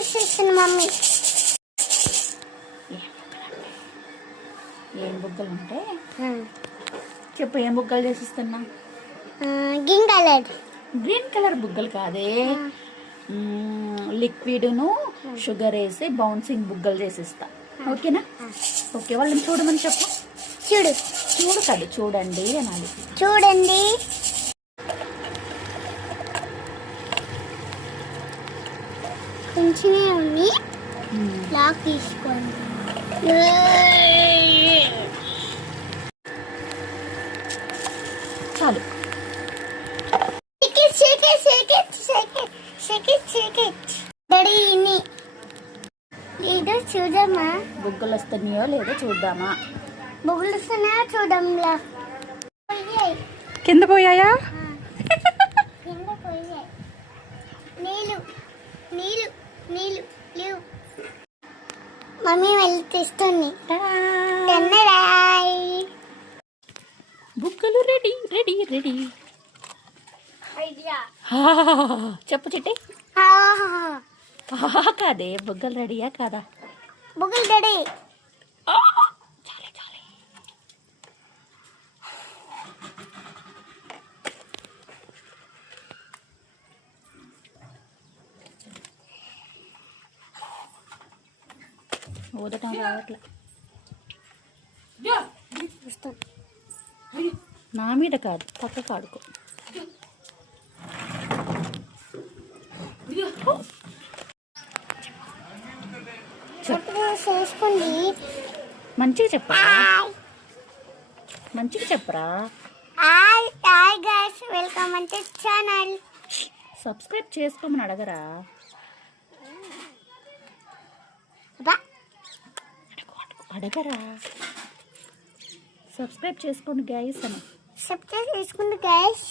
చేసేసాను మమ్మీ. ఏం బుగ్గలు ఉంటే చెప్పు, ఏం బుగ్గలు చేసిస్తున్నా? గ్రీన్ కలర్ బుగ్గలు కాదే, లిక్విడ్ను షుగర్ వేసి బౌన్సింగ్ బుగ్గలు చేసిస్తా. ఓకేనా? ఓకే, వాళ్ళని చూడమని చెప్పు. చూడు కాదు, చూడండి అనాలి. చూడండి. కొంచెమే ఉంది, లాక్ తీసుకోండి. చాలు. ఏదో చూడమ్మా, బుగ్గలు వస్తున్నాయో లేదో చూద్దామా. బుగ్గలు వస్తున్నాయో చూడమ్మా. కింద పోయాయా? కింద పోయాయి. నీళ్ళు నీళ్ళు నీళ్ళు లేవు. మమ్మీ వెళ్ళి తెస్తుంది. బుగ్గలు రెడీ రెడీ రెడీ. చెప్పు చిట్టి. కాదే, బుగ్గలు రెడీయా కాదా? బుగ్గలు రెడీ. చాలే చాలే. ఊదటం రావట్లే. నా మీద కాదు, పక్కకు ఆడుకో. చేసుకోండి. మంచిగా చెప్పరా, మంచిగా చెప్పరా. Hi guys, welcome to channel. Subscribe చేసుకోమని అడగరా? అడగరా? సబ్స్క్రైబ్ చేసుకోండి గైస్ అని. సబ్స్క్రైబ్ చేసుకోండి గైస్.